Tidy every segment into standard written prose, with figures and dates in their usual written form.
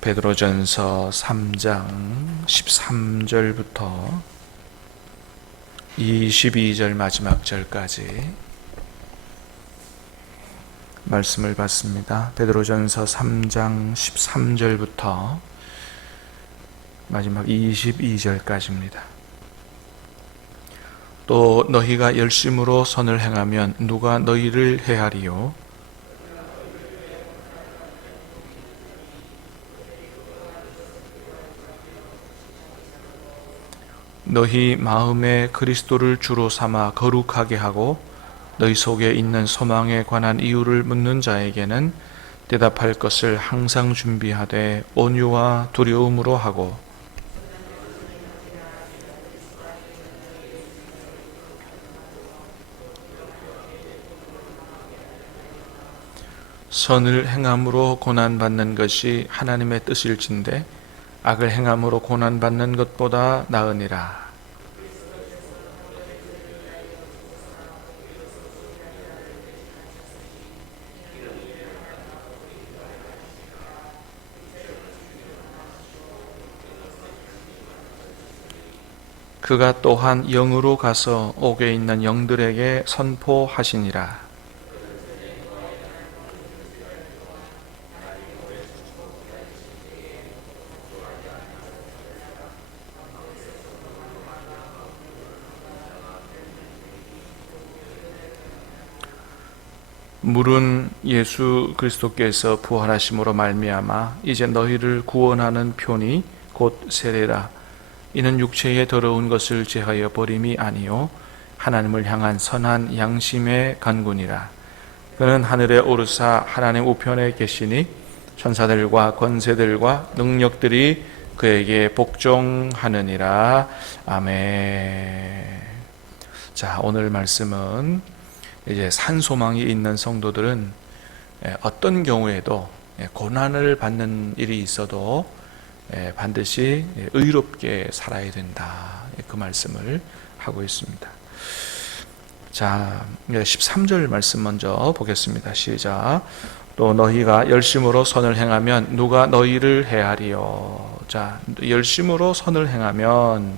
베드로전서 3장 13절부터 22절 마지막 절까지 말씀을 받습니다. 베드로전서 3장 13절부터 마지막 22절까지입니다. 또 너희가 열심으로 선을 행하면 누가 너희를 해하리요? 너희 마음에 그리스도를 주로 삼아 거룩하게 하고 너희 속에 있는 소망에 관한 이유를 묻는 자에게는 대답할 것을 항상 준비하되 온유와 두려움으로 하고 선을 행함으로 고난받는 것이 하나님의 뜻일진데 악을 행함으로 고난받는 것보다 나으니라. 그가 또한 영으로 가서 옥에 있는 영들에게 선포하시니라. 물은 예수 그리스도께서 부활하심으로 말미암아 이제 너희를 구원하는 표니 곧 세례라. 이는 육체의 더러운 것을 제하여 버림이 아니요 하나님을 향한 선한 양심의 간구니라. 그는 하늘에 오르사 하나님 우편에 계시니 천사들과 권세들과 능력들이 그에게 복종하느니라. 아멘. 자, 오늘 말씀은 이제 산소망이 있는 성도들은 어떤 경우에도 고난을 받는 일이 있어도 반드시 의롭게 살아야 된다. 그 말씀을 하고 있습니다. 자, 13절 말씀 먼저 보겠습니다. 시작. 또 너희가 열심으로 선을 행하면 누가 너희를 해하리요. 자, 열심으로 선을 행하면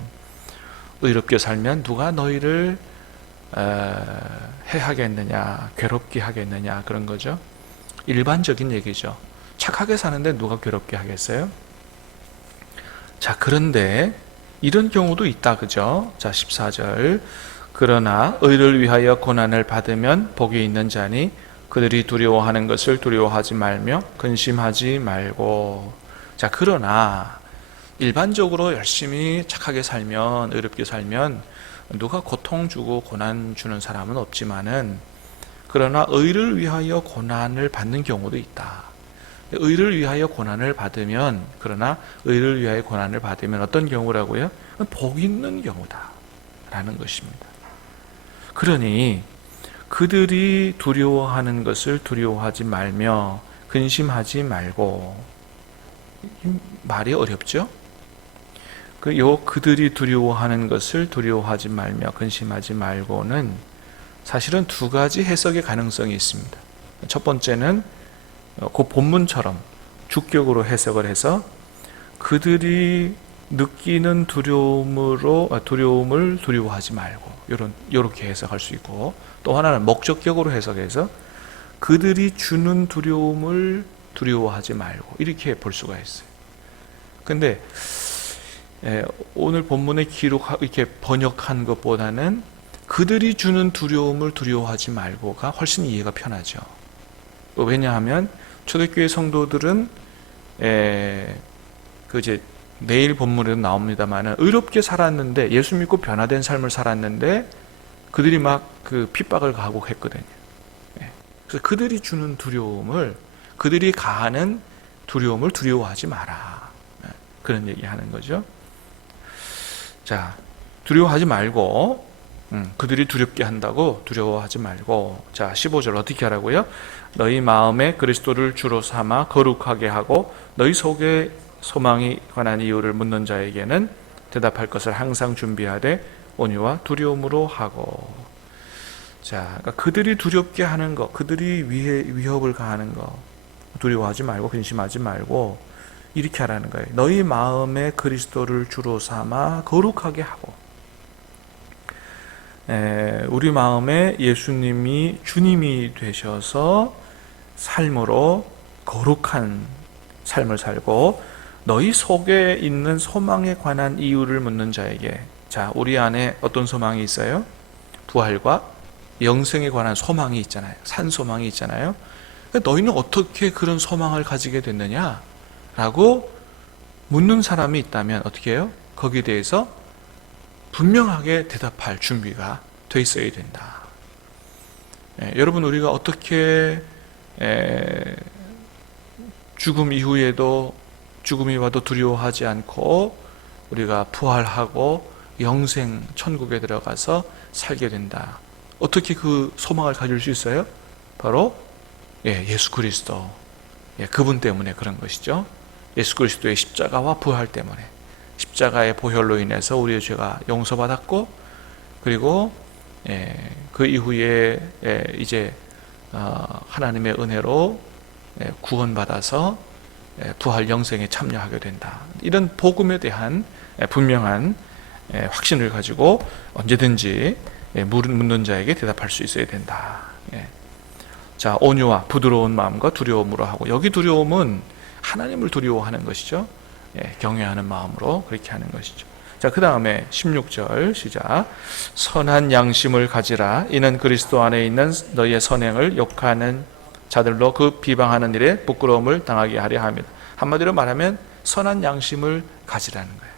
의롭게 살면 누가 너희를 해하겠느냐, 괴롭게 하겠느냐, 그런 거죠. 일반적인 얘기죠. 착하게 사는데 누가 괴롭게 하겠어요? 자, 그런데 이런 경우도 있다, 그죠? 자, 14절. 그러나 의를 위하여 고난을 받으면 복이 있는 자니 그들이 두려워하는 것을 두려워하지 말며 근심하지 말고. 자, 그러나 일반적으로 열심히 착하게 살면, 의롭게 살면 누가 고통 주고 고난 주는 사람은 없지만은, 그러나 의를 위하여 고난을 받는 경우도 있다. 의를 위하여 고난을 받으면, 그러나 의를 위하여 고난을 받으면 어떤 경우라고요? 복 있는 경우다 라는 것입니다. 그러니 그들이 두려워하는 것을 두려워하지 말며 근심하지 말고. 말이 어렵죠? 그들이 두려워하는 것을 두려워하지 말며 근심하지 말고는 사실은 두 가지 해석의 가능성이 있습니다. 첫 번째는 그 본문처럼 주격으로 해석을 해서 그들이 느끼는 두려움을 두려워하지 말고, 이렇게 해석할 수 있고, 또 하나는 목적격으로 해석해서 그들이 주는 두려움을 두려워하지 말고, 이렇게 볼 수가 있어요. 근데 오늘 본문에 이렇게 번역한 것보다는 그들이 주는 두려움을 두려워하지 말고가 훨씬 이해가 편하죠. 왜냐하면 초대교회 성도들은 이제 내일 본문에도 나옵니다만 의롭게 살았는데, 예수 믿고 변화된 삶을 살았는데 그들이 막 그 핍박을 가하고 했거든요. 그래서 그들이 주는 두려움을, 그들이 가하는 두려움을 두려워하지 마라. 그런 얘기 하는 거죠. 자, 두려워하지 말고, 그들이 두렵게 한다고 두려워하지 말고. 자, 15절 어떻게 하라고요? 너희 마음에 그리스도를 주로 삼아 거룩하게 하고 너희 속에 소망이 관한 이유를 묻는 자에게는 대답할 것을 항상 준비하되 온유와 두려움으로 하고. 자, 그러니까 그들이 두렵게 하는 것, 그들이 위협을 가하는 것 두려워하지 말고 근심하지 말고, 이렇게 하라는 거예요. 너희 마음에 그리스도를 주로 삼아 거룩하게 하고, 우리 마음에 예수님이 주님이 되셔서 삶으로 거룩한 삶을 살고, 너희 속에 있는 소망에 관한 이유를 묻는 자에게, 자, 우리 안에 어떤 소망이 있어요? 부활과 영생에 관한 소망이 있잖아요. 산 소망이 있잖아요. 너희는 어떻게 그런 소망을 가지게 됐느냐? 라고 묻는 사람이 있다면 어떻게 해요? 거기에 대해서 분명하게 대답할 준비가 돼 있어야 된다. 여러분, 우리가 어떻게 죽음 이후에도, 죽음이 와도 두려워하지 않고 우리가 부활하고 영생 천국에 들어가서 살게 된다. 어떻게 그 소망을 가질 수 있어요? 바로 예수 그리스도, 그분 때문에 그런 것이죠. 예수 그리스도의 십자가와 부활 때문에, 십자가의 보혈로 인해서 우리의 죄가 용서받았고, 그리고 그 이후에 이제 하나님의 은혜로 구원받아서 부활 영생에 참여하게 된다. 이런 복음에 대한 분명한 확신을 가지고 언제든지 묻는 자에게 대답할 수 있어야 된다. 자, 온유와 부드러운 마음과 두려움으로 하고, 여기 두려움은 하나님을 두려워하는 것이죠. 경외하는 마음으로 그렇게 하는 것이죠. 자, 그 다음에 16절 시작. 선한 양심을 가지라. 이는 그리스도 안에 있는 너희의 선행을 욕하는 자들로 그 비방하는 일에 부끄러움을 당하게 하려 합니다. 한마디로 말하면 선한 양심을 가지라는 거예요.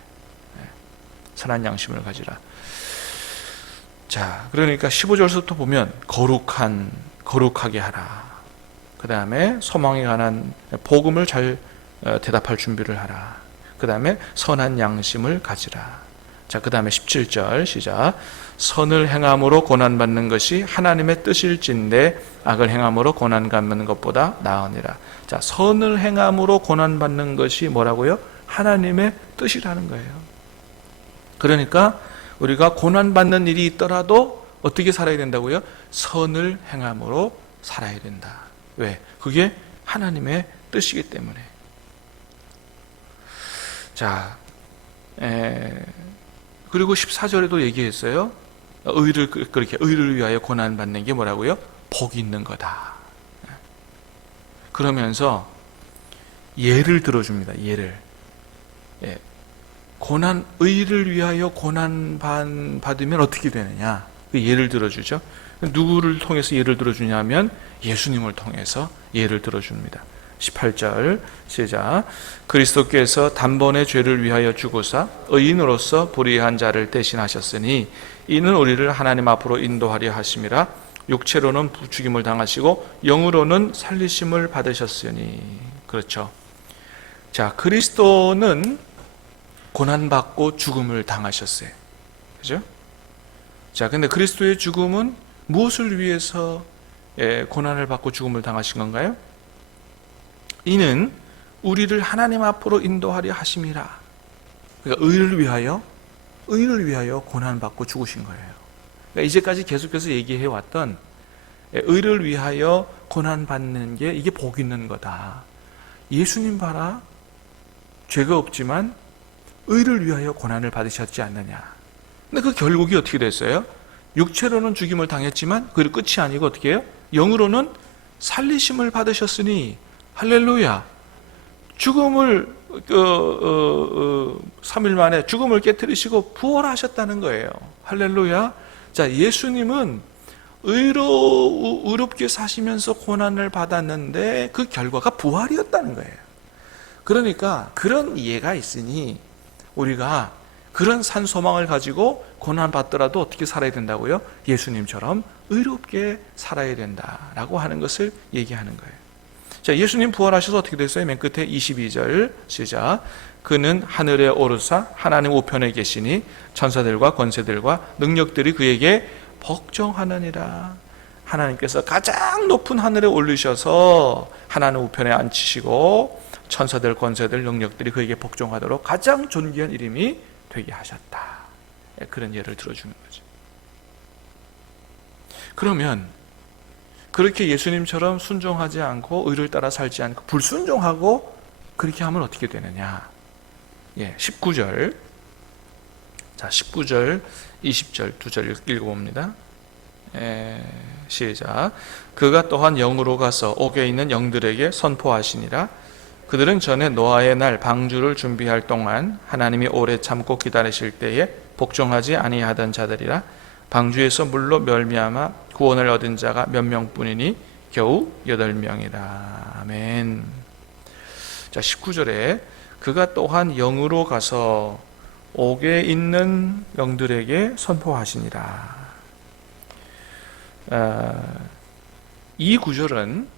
선한 양심을 가지라. 자, 그러니까 15절부터 보면 거룩하게 하라. 그 다음에 소망에 관한 복음을 잘 대답할 준비를 하라. 그 다음에 선한 양심을 가지라. 자, 그 다음에 17절 시작. 선을 행함으로 고난받는 것이 하나님의 뜻일진데 악을 행함으로 고난받는 것보다 나으니라. 자, 선을 행함으로 고난받는 것이 뭐라고요? 하나님의 뜻이라는 거예요. 그러니까 우리가 고난받는 일이 있더라도 어떻게 살아야 된다고요? 선을 행함으로 살아야 된다. 왜? 그게 하나님의 뜻이기 때문에. 자, 그리고 14절에도 얘기했어요. 의를 위하여 고난받는 게 뭐라고요? 복이 있는 거다. 그러면서 예를 들어줍니다. 예를. 의를 위하여 고난 받으면 어떻게 되느냐? 그 예를 들어주죠. 누구를 통해서 예를 들어주냐면 예수님을 통해서 예를 들어줍니다. 18절 시작. 그리스도께서 단번에 죄를 위하여 죽으사 의인으로서 불의한 자를 대신하셨으니 이는 우리를 하나님 앞으로 인도하려 하심이라. 육체로는 죽임을 당하시고 영으로는 살리심을 받으셨으니. 그렇죠. 자, 그리스도는 고난받고 죽음을 당하셨어요. 그죠? 자, 근데 그리스도의 죽음은 무엇을 위해서 고난을 받고 죽음을 당하신 건가요? 이는 우리를 하나님 앞으로 인도하려 하심이라. 그러니까 의를 위하여 고난받고 죽으신 거예요. 그러니까 이제까지 계속해서 얘기해 왔던 의를 위하여 고난받는 게 이게 복 있는 거다. 예수님 봐라. 죄가 없지만 의를 위하여 고난을 받으셨지 않느냐. 근데 그 결국이 어떻게 됐어요? 육체로는 죽임을 당했지만 그 끝이 아니고 어떻게 해요? 영으로는 살리심을 받으셨으니 할렐루야. 죽음을 3일 만에 죽음을 깨뜨리시고 부활하셨다는 거예요. 할렐루야. 자, 예수님은 의롭게 사시면서 고난을 받았는데 그 결과가 부활이었다는 거예요. 그러니까 그런 이해가 있으니 우리가 그런 산 소망을 가지고 고난 받더라도 어떻게 살아야 된다고요? 예수님처럼 의롭게 살아야 된다라고 하는 것을 얘기하는 거예요. 자, 예수님 부활하셔서 어떻게 됐어요? 맨 끝에 22절 시작. 그는 하늘에 오르사 하나님 우편에 계시니 천사들과 권세들과 능력들이 그에게 복종하느니라. 하나님께서 가장 높은 하늘에 올리셔서 하나님 우편에 앉히시고 천사들, 권세들, 능력들이 그에게 복종하도록 가장 존귀한 이름이 되게 하셨다. 그런 예를 들어주는 거죠. 그러면 그렇게 예수님처럼 순종하지 않고 의를 따라 살지 않고 불순종하고 그렇게 하면 어떻게 되느냐? 19절. 자, 19절, 20절 두 절 읽어봅니다. 시작. 그가 또한 영으로 가서 옥에 있는 영들에게 선포하시니라. 그들은 전에 노아의 날 방주를 준비할 동안 하나님이 오래 참고 기다리실 때에 복종하지 아니하던 자들이라. 방주에서 물로 멸미암아 구원을 얻은 자가 몇 명뿐이니 겨우 8명이라. 아멘. 자, 19절에 그가 또한 영으로 가서 옥에 있는 영들에게 선포하시니라. 이 구절은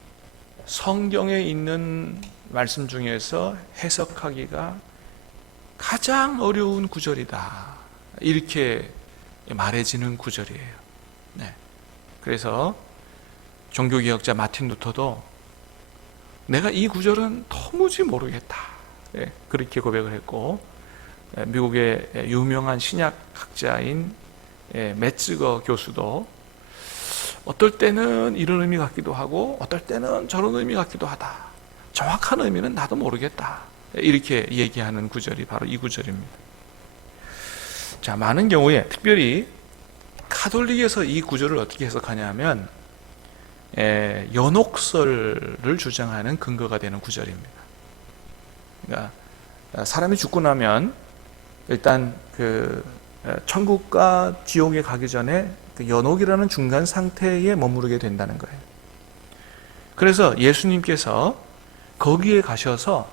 성경에 있는 말씀 중에서 해석하기가 가장 어려운 구절이다, 이렇게 말해지는 구절이에요. 그래서 종교개혁자 마틴 루터도 내가 이 구절은 도무지 모르겠다, 그렇게 고백을 했고, 미국의 유명한 신약학자인 메츠거 교수도 어떨 때는 이런 의미 같기도 하고 어떨 때는 저런 의미 같기도 하다, 정확한 의미는 나도 모르겠다, 이렇게 얘기하는 구절이 바로 이 구절입니다. 자, 많은 경우에 특별히 가톨릭에서 이 구절을 어떻게 해석하냐 하면 연옥설을 주장하는 근거가 되는 구절입니다. 그러니까 사람이 죽고 나면 일단 천국과 지옥에 가기 전에 연옥이라는 중간 상태에 머무르게 된다는 거예요. 그래서 예수님께서 거기에 가셔서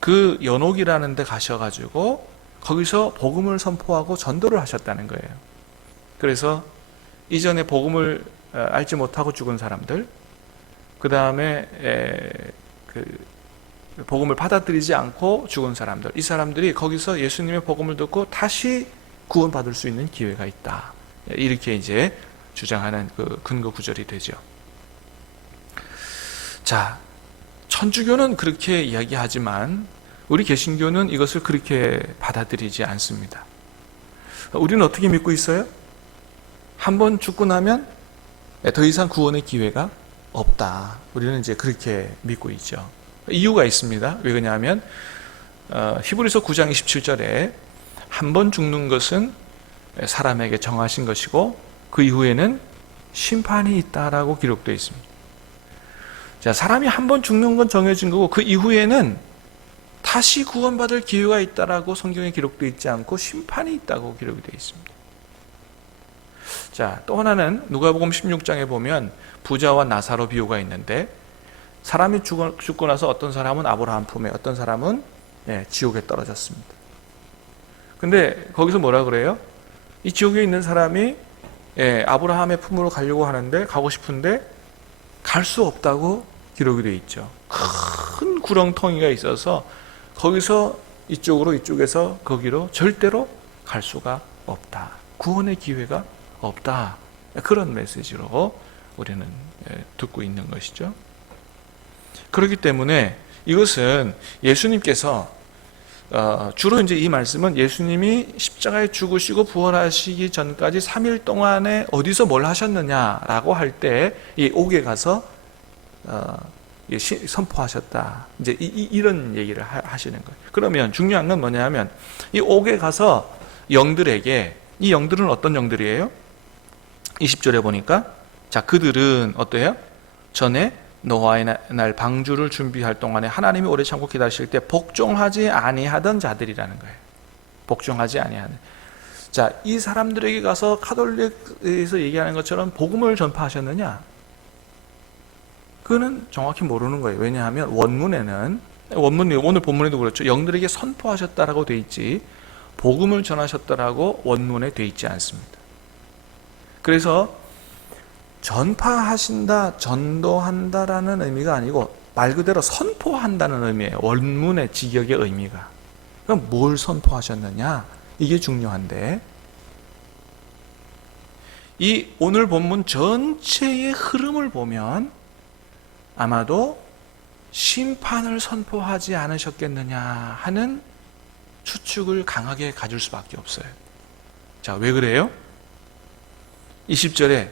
그 연옥이라는 데 가셔가지고 거기서 복음을 선포하고 전도를 하셨다는 거예요. 그래서 이전에 복음을 알지 못하고 죽은 사람들, 그 다음에 복음을 받아들이지 않고 죽은 사람들, 이 사람들이 거기서 예수님의 복음을 듣고 다시 구원받을 수 있는 기회가 있다, 이렇게 이제 주장하는 그 근거 구절이 되죠. 자, 천주교는 그렇게 이야기하지만 우리 개신교는 이것을 그렇게 받아들이지 않습니다. 우리는 어떻게 믿고 있어요? 한번 죽고 나면 더 이상 구원의 기회가 없다, 우리는 이제 그렇게 믿고 있죠. 이유가 있습니다. 왜 그러냐면 히브리서 9장 27절에 한 번 죽는 것은 사람에게 정하신 것이고 그 이후에는 심판이 있다라고 기록되어 있습니다. 자, 사람이 한 번 죽는 건 정해진 거고 그 이후에는 다시 구원받을 기회가 있다라고 성경에 기록되어 있지 않고 심판이 있다고 기록이 되어 있습니다. 자, 또 하나는 누가복음 16장에 보면 부자와 나사로 비유가 있는데, 사람이 죽고 나서 어떤 사람은 아브라함 품에, 어떤 사람은 지옥에 떨어졌습니다. 근데 거기서 뭐라 그래요? 이 지옥에 있는 사람이 아브라함의 품으로 가려고 하는데, 가고 싶은데 갈 수 없다고 기록이 되어 있죠. 큰 구렁텅이가 있어서 거기서 이쪽으로, 이쪽에서 거기로 절대로 갈 수가 없다, 구원의 기회가 없다, 그런 메시지로 우리는 듣고 있는 것이죠. 그렇기 때문에 이것은 예수님께서 주로 이제 이 말씀은 예수님이 십자가에 죽으시고 부활하시기 전까지 3일 동안에 어디서 뭘 하셨느냐라고 할 때 이 옥에 가서 선포하셨다, 이제 이런 얘기를 하시는 거예요. 그러면 중요한 건 뭐냐면 이 옥에 가서 영들에게, 이 영들은 어떤 영들이에요? 20절에 보니까, 자, 그들은 어때요? 전에 노아의 날 방주를 준비할 동안에 하나님이 오래 참고 기다리실 때 복종하지 아니하던 자들이라는 거예요. 복종하지 아니하는. 자, 이 사람들에게 가서 가톨릭에서 얘기하는 것처럼 복음을 전파하셨느냐? 그거는 정확히 모르는 거예요. 왜냐하면 원문이 오늘 본문에도 그렇죠. 영들에게 선포하셨다라고 돼 있지 복음을 전하셨다라고 원문에 돼 있지 않습니다. 그래서 전파하신다, 전도한다라는 의미가 아니고 말 그대로 선포한다는 의미예요. 원문의 직역의 의미가. 그럼 뭘 선포하셨느냐? 이게 중요한데, 이 오늘 본문 전체의 흐름을 보면 아마도 심판을 선포하지 않으셨겠느냐 하는 추측을 강하게 가질 수밖에 없어요. 자, 왜 그래요? 20절에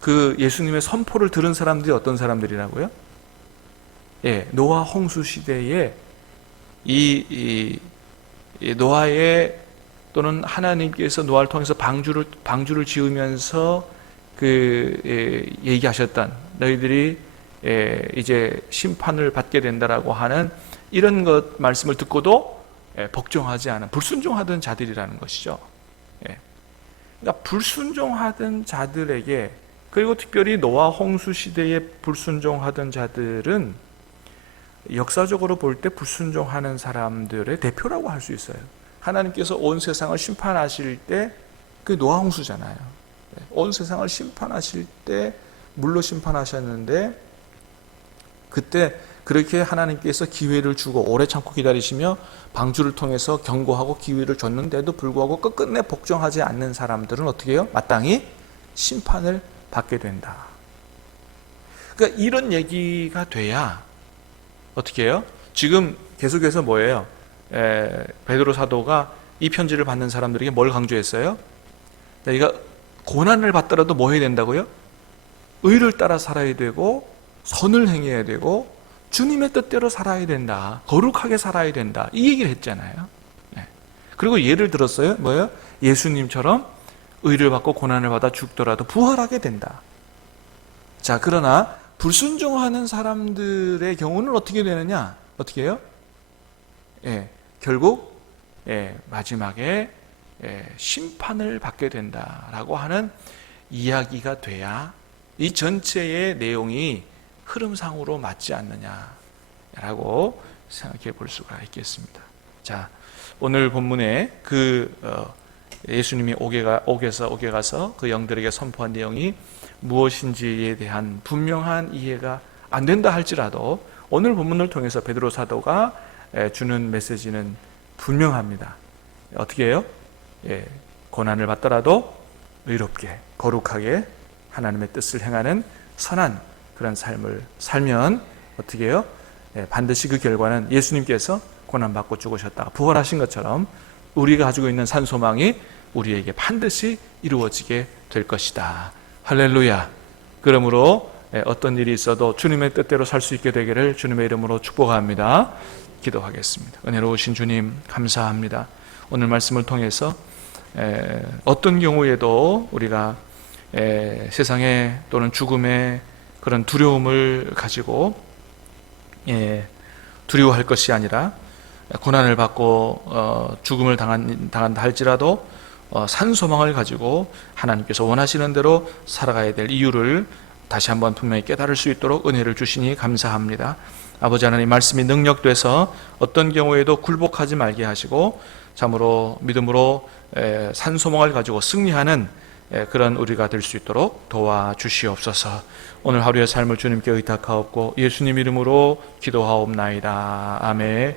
그 예수님의 선포를 들은 사람들이 어떤 사람들이라고요? 노아 홍수 시대에 이 노아의 또는 하나님께서 노아를 통해서 방주를 지으면서 얘기하셨던 너희들이 이제 심판을 받게 된다라고 하는 이런 것 말씀을 듣고도 복종하지 않은 불순종하던 자들이라는 것이죠. 그러니까 불순종하던 자들에게, 그리고 특별히 노아 홍수 시대에 불순종하던 자들은 역사적으로 볼 때 불순종하는 사람들의 대표라고 할 수 있어요. 하나님께서 온 세상을 심판하실 때 그 노아 홍수잖아요. 온 세상을 심판하실 때 물로 심판하셨는데, 그때 그렇게 하나님께서 기회를 주고 오래 참고 기다리시며 방주를 통해서 경고하고 기회를 줬는데도 불구하고 끝끝내 복종하지 않는 사람들은 어떻게 해요? 마땅히 심판을 받게 된다. 그러니까 이런 얘기가 돼야 어떻게 해요? 지금 계속해서 뭐예요? 베드로 사도가 이 편지를 받는 사람들에게 뭘 강조했어요? 내가 고난을 받더라도 뭐 해야 된다고요? 의를 따라 살아야 되고 선을 행해야 되고 주님의 뜻대로 살아야 된다. 거룩하게 살아야 된다. 이 얘기를 했잖아요. 그리고 예를 들었어요. 뭐예요? 예수님처럼 의를 받고 고난을 받아 죽더라도 부활하게 된다. 자, 그러나 불순종하는 사람들의 경우는 어떻게 되느냐? 어떻게 해요? 결국 마지막에 심판을 받게 된다라고 하는 이야기가 돼야 이 전체의 내용이 흐름상으로 맞지 않느냐라고 생각해 볼 수가 있겠습니다. 자, 오늘 본문에 예수님이 옥에 가서 그 영들에게 선포한 내용이 무엇인지에 대한 분명한 이해가 안 된다 할지라도 오늘 본문을 통해서 베드로 사도가 주는 메시지는 분명합니다. 어떻게 해요? 고난을 받더라도 의롭게 거룩하게 하나님의 뜻을 행하는 선한 그런 삶을 살면 어떻게 해요? 반드시 그 결과는 예수님께서 고난받고 죽으셨다가 부활하신 것처럼 우리가 가지고 있는 산소망이 우리에게 반드시 이루어지게 될 것이다. 할렐루야. 그러므로 어떤 일이 있어도 주님의 뜻대로 살 수 있게 되기를 주님의 이름으로 축복합니다. 기도하겠습니다. 은혜로우신 주님 감사합니다. 오늘 말씀을 통해서 어떤 경우에도 우리가 세상에 또는 죽음의 그런 두려움을 가지고 두려워할 것이 아니라 고난을 받고 죽음을 당한다 할지라도 산소망을 가지고 하나님께서 원하시는 대로 살아가야 될 이유를 다시 한번 분명히 깨달을 수 있도록 은혜를 주시니 감사합니다. 아버지 하나님, 말씀이 능력돼서 어떤 경우에도 굴복하지 말게 하시고 참으로 믿음으로 산소망을 가지고 승리하는 그런 우리가 될 수 있도록 도와주시옵소서. 오늘 하루의 삶을 주님께 의탁하옵고 예수님 이름으로 기도하옵나이다. 아멘.